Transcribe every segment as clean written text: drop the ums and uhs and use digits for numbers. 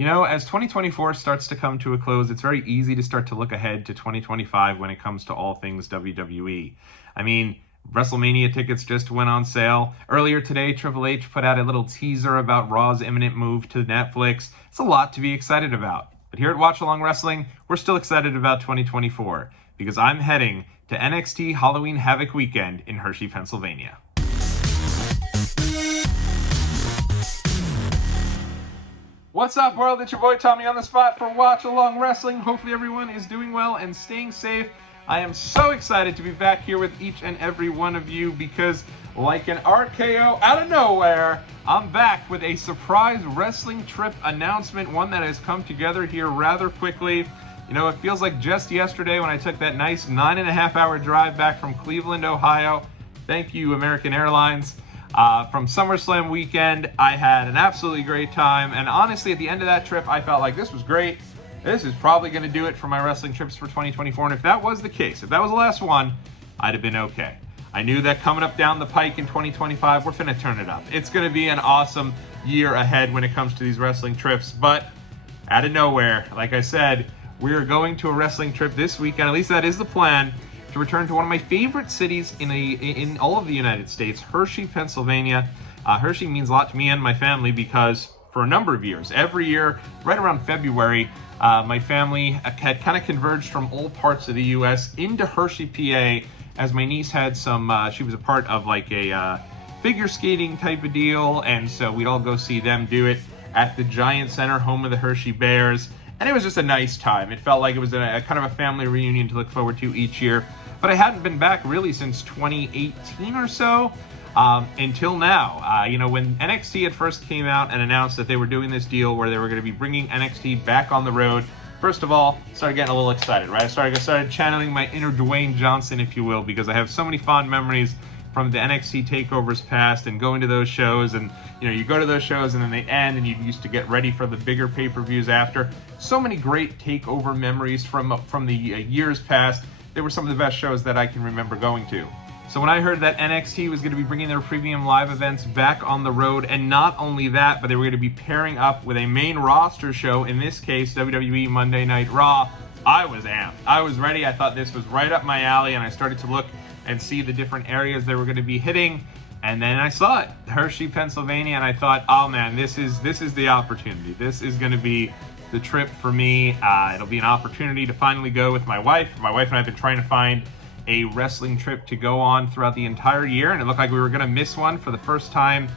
You know, as 2024 starts to come to a close, it's very easy to start to look ahead to 2025 when it comes to all things WWE. I mean, WrestleMania tickets just went on sale. Earlier today, Triple H put out a little teaser about Raw's imminent move to Netflix. It's a lot to be excited about. But here at Watch Along Wrestling, we're still excited about 2024 because I'm heading to NXT Halloween Havoc weekend in Hershey, Pennsylvania. What's up, world? It's your boy Tommy on the spot for Watch Along Wrestling. Hopefully everyone is doing well and staying safe. I am so excited to be back here with each and every one of you because, like an RKO out of nowhere, I'm back with a surprise wrestling trip announcement, one that has come together here rather quickly. You know, it feels like just yesterday when I took that nice 9.5-hour drive back from Cleveland, Ohio. Thank you, American Airlines. From SummerSlam weekend, I had an absolutely great time, and honestly, at the end of that trip, I felt like this was great. This is probably going to do it for my wrestling trips for 2024, and if that was the case, if that was the last one, I'd have been okay. I knew that coming up down the pike in 2025, we're finna turn it up. It's going to be an awesome year ahead when it comes to these wrestling trips, but out of nowhere, like I said, we're going to a wrestling trip this weekend, at least that is the plan, to return to one of my favorite cities in all of the United States, Hershey, Pennsylvania. Hershey means a lot to me and my family because for a number of years, every year, right around February, my family had kind of converged from all parts of the U.S. into Hershey, PA, as my niece had some, she was a part of like a figure skating type of deal, and so we'd all go see them do it at the Giant Center, home of the Hershey Bears. And it was just a nice time. It felt like it was a kind of a family reunion to look forward to each year. But I hadn't been back really since 2018 or so, until now. You know, when NXT at first came out and announced that they were doing this deal where they were going to be bringing NXT back on the road, first of all, started getting a little excited, right? I started channeling my inner Dwayne Johnson, if you will, because I have so many fond memories from the NXT takeovers past and going to those shows, and you know, you go to those shows and then they end and you used to get ready for the bigger pay-per-views after. So many great takeover memories from the years past. They were some of the best shows that I can remember going to. So when I heard that NXT was going to be bringing their premium live events back on the road, and not only that, but they were going to be pairing up with a main roster show, in this case WWE Monday Night Raw, I was amped. I was ready. I thought this was right up my alley, and I started to look and see the different areas they were going to be hitting, and then I saw it, Hershey, Pennsylvania, and I thought, oh man, this is the opportunity. This is going to be the trip for me. It'll be an opportunity to finally go with my wife. My wife and I have been trying to find a wrestling trip to go on throughout the entire year, and it looked like we were going to miss one for the first time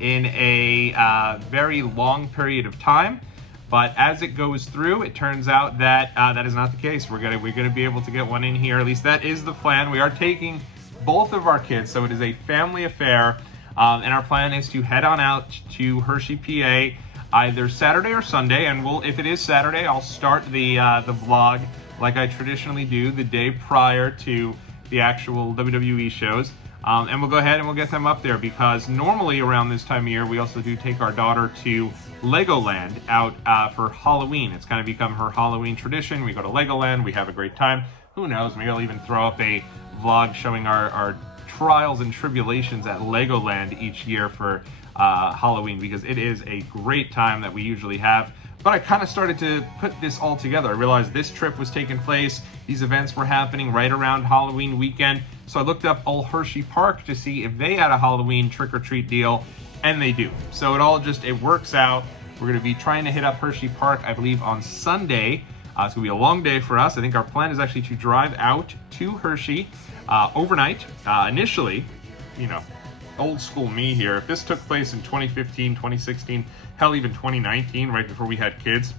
in a very long period of time. But as it goes through, it turns out that that is not the case. We're gonna be able to get one in here. At least that is the plan. We are taking both of our kids, so it is a family affair, and our plan is to head on out to Hershey, PA, either Saturday or Sunday. And if it is Saturday, I'll start the vlog like I traditionally do the day prior to the actual WWE shows. And we'll go ahead and we'll get them up there because normally around this time of year, we also do take our daughter to Legoland out for Halloween. It's kind of become her Halloween tradition. We go to Legoland, we have a great time. Who knows, maybe I'll even throw up a vlog showing our trials and tribulations at Legoland each year for Halloween, because it is a great time that we usually have. But I kind of started to put this all together. I realized this trip was taking place, these events were happening right around Halloween weekend. So I looked up Old Hershey Park to see if they had a Halloween trick-or-treat deal, and they do. So it works out. We're going to be trying to hit up Hershey Park, I believe, on Sunday. It's going to be a long day for us. I think our plan is actually to drive out to Hershey overnight. Initially, you know, old school me here, if this took place in 2015, 2016, hell, even 2019, right before we had kids,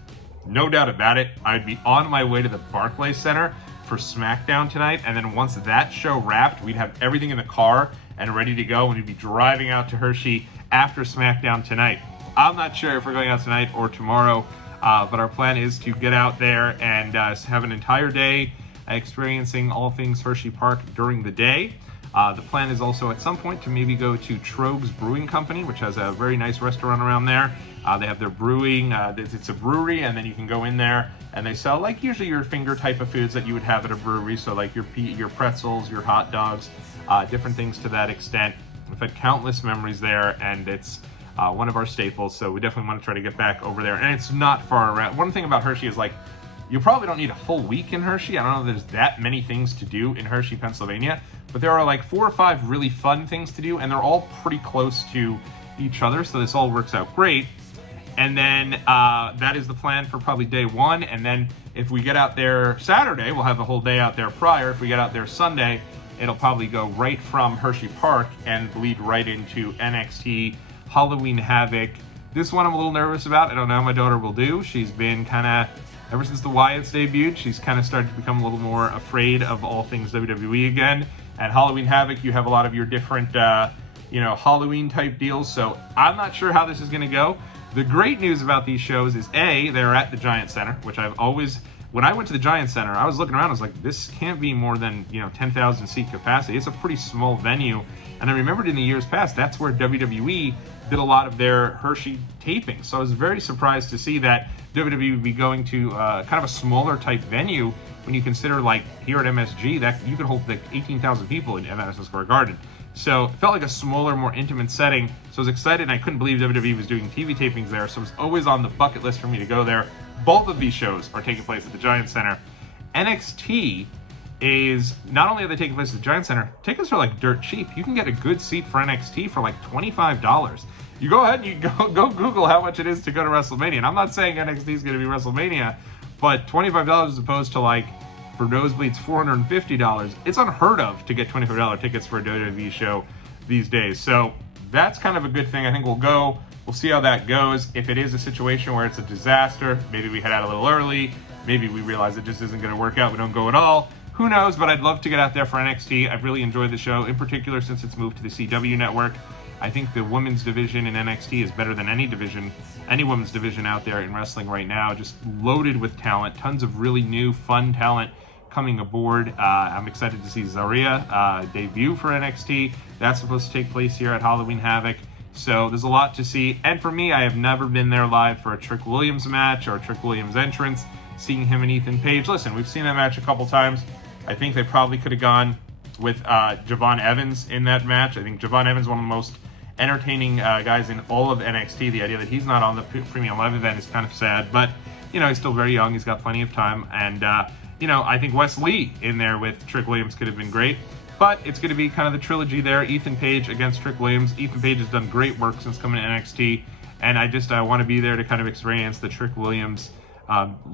no doubt about it, I'd be on my way to the Barclays Center for Smackdown tonight, and then once that show wrapped, we'd have everything in the car and ready to go, and we'd be driving out to Hershey after Smackdown tonight. I'm not sure if we're going out tonight or tomorrow, but our plan is to get out there and have an entire day experiencing all things Hershey Park during the day. The plan is also at some point to maybe go to Trogues Brewing Company, which has a very nice restaurant around there. They have their brewing, it's a brewery, and then you can go in there and they sell like usually your finger type of foods that you would have at a brewery. So like your pretzels, your hot dogs, different things to that extent. I've had countless memories there, and it's one of our staples. So we definitely want to try to get back over there. And it's not far around. One thing about Hershey is, like, you probably don't need a full week in Hershey. I don't know if there's that many things to do in Hershey, Pennsylvania, but there are like 4 or 5 really fun things to do, and they're all pretty close to each other. So this all works out great. And then that is the plan for probably day 1. And then if we get out there Saturday, we'll have a whole day out there prior. If we get out there Sunday, it'll probably go right from Hershey Park and lead right into NXT, Halloween Havoc. This one I'm a little nervous about. I don't know how my daughter will do. She's been kind of, ever since the Wyatts debuted, she's kind of started to become a little more afraid of all things WWE again. At Halloween Havoc, you have a lot of your different, Halloween type deals. So I'm not sure how this is going to go. The great news about these shows is, A, they're at the Giant Center, which I've always, when I went to the Giant Center, I was looking around, I was like, this can't be more than, 10,000 seat capacity. It's a pretty small venue. And I remembered in the years past, that's where WWE did a lot of their Hershey tapings. So I was very surprised to see that WWE would be going to kind of a smaller type venue when you consider, like, here at MSG, that you could hold like 18,000 people in Madison Square Garden. So it felt like a smaller, more intimate setting. So I was excited, and I couldn't believe WWE was doing TV tapings there. So it was always on the bucket list for me to go there. Both of these shows are taking place at the Giant Center. NXT is, not only are they taking place at the Giant Center, tickets are like dirt cheap. You can get a good seat for NXT for like $25. You go ahead and you go Google how much it is to go to WrestleMania. And I'm not saying NXT is going to be WrestleMania, but $25 as opposed to, like, for nosebleeds, $450. It's unheard of to get $25 tickets for a WWE show these days. So that's kind of a good thing. I think we'll go. We'll see how that goes. If it is a situation where it's a disaster, maybe we head out a little early. Maybe we realize it just isn't going to work out. We don't go at all. Who knows? But I'd love to get out there for NXT. I've really enjoyed the show, in particular since it's moved to the CW network. I think the women's division in NXT is better than any women's division out there in wrestling right now. Just loaded with talent. Tons of really new, fun talent coming aboard. I'm excited to see Zaria debut for NXT. That's supposed to take place here at Halloween Havoc. So there's a lot to see. And for me, I have never been there live for a Trick Williams match or a Trick Williams entrance. Seeing him and Ethan Page. Listen, we've seen that match a couple times. I think they probably could have gone with Javon Evans in that match. I think Javon Evans is one of the most entertaining guys in all of NXT. The idea that he's not on the Premium Live event is kind of sad. But, he's still very young. He's got plenty of time. And, I think Wes Lee in there with Trick Williams could have been great. But it's going to be kind of the trilogy there. Ethan Page against Trick Williams. Ethan Page has done great work since coming to NXT. And I want to be there to kind of experience the Trick Williams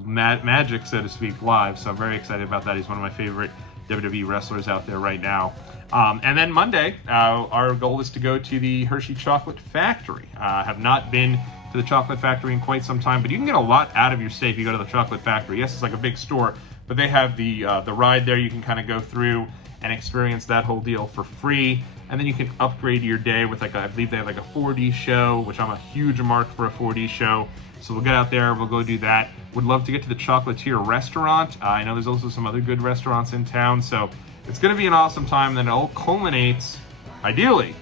magic, so to speak, live. So I'm very excited about that. He's one of my favorite WWE wrestlers out there right now. And then Monday, our goal is to go to the Hershey Chocolate Factory. Have not been to the Chocolate Factory in quite some time, but you can get a lot out of your stay if you go to the Chocolate Factory. Yes, it's like a big store, but they have the ride there. You can kind of go through and experience that whole deal for free. And then you can upgrade your day with I believe they have like a 4D show, which I'm a huge mark for a 4D show. So we'll get out there, we'll go do that. Would love to get to the Chocolatier restaurant. I know there's also some other good restaurants in town, so it's going to be an awesome time. Then it all culminates, ideally,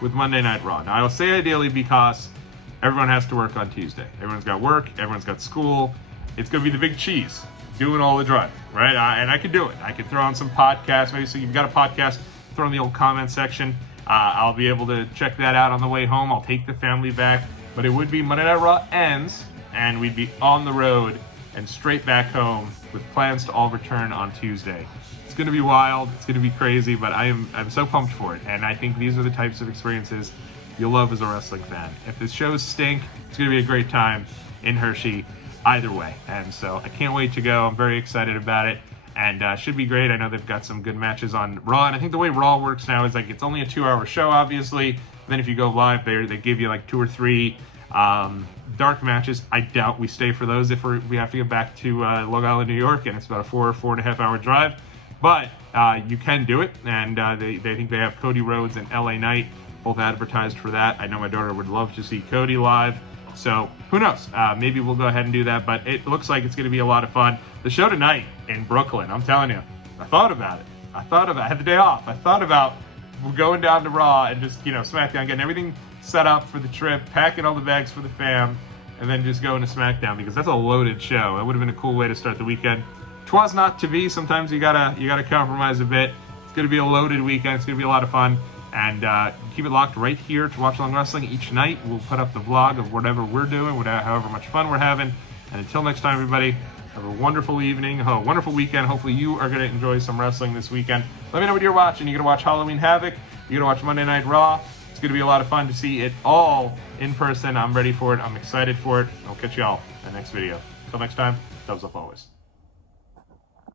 with Monday Night Raw. Now, I will say ideally because everyone has to work on Tuesday. Everyone's got work, everyone's got school. It's going to be the big cheese doing all the driving, right? And I could do it. I could throw on some podcasts. Maybe so you've got a podcast, throw in the old comment section. I'll be able to check that out on the way home. I'll take the family back. But it would be Monday Night Raw ends, and we'd be on the road and straight back home with plans to all return on Tuesday. It's going to be wild. It's going to be crazy, but I'm so pumped for it. And I think these are the types of experiences you'll love as a wrestling fan. If the shows stink, it's going to be a great time in Hershey either way. And so I can't wait to go. I'm very excited about it. And should be great. I know they've got some good matches on Raw. And I think the way Raw works now is it's only a 2-hour show, obviously. Then if you go live, they give you 2 or 3 dark matches. I doubt we stay for those if we have to get back to Long Island, New York, and it's about a 4.5 hour drive. But you can do it, and they think they have Cody Rhodes and LA Knight both advertised for that. I know my daughter would love to see Cody live. So who knows? Maybe we'll go ahead and do that. But it looks like it's going to be a lot of fun. The show tonight in Brooklyn, I'm telling you, I thought about it. I had the day off. I thought about going down to Raw and just, SmackDown, getting everything set up for the trip, packing all the bags for the fam, and then just going to SmackDown because that's a loaded show. That would have been a cool way to start the weekend. 'Twas not to be. Sometimes you gotta compromise a bit. It's gonna be a loaded weekend. It's gonna be a lot of fun. And keep it locked right here to Watch Along Wrestling each night. We'll put up the vlog of whatever we're doing, however much fun we're having. And until next time, everybody, have a wonderful evening, a wonderful weekend. Hopefully you are going to enjoy some wrestling this weekend. Let me know what you're watching. You're going to watch Halloween Havoc. You're going to watch Monday Night Raw. It's going to be a lot of fun to see it all in person. I'm ready for it. I'm excited for it. I'll catch you all in the next video. Until next time, thumbs up always.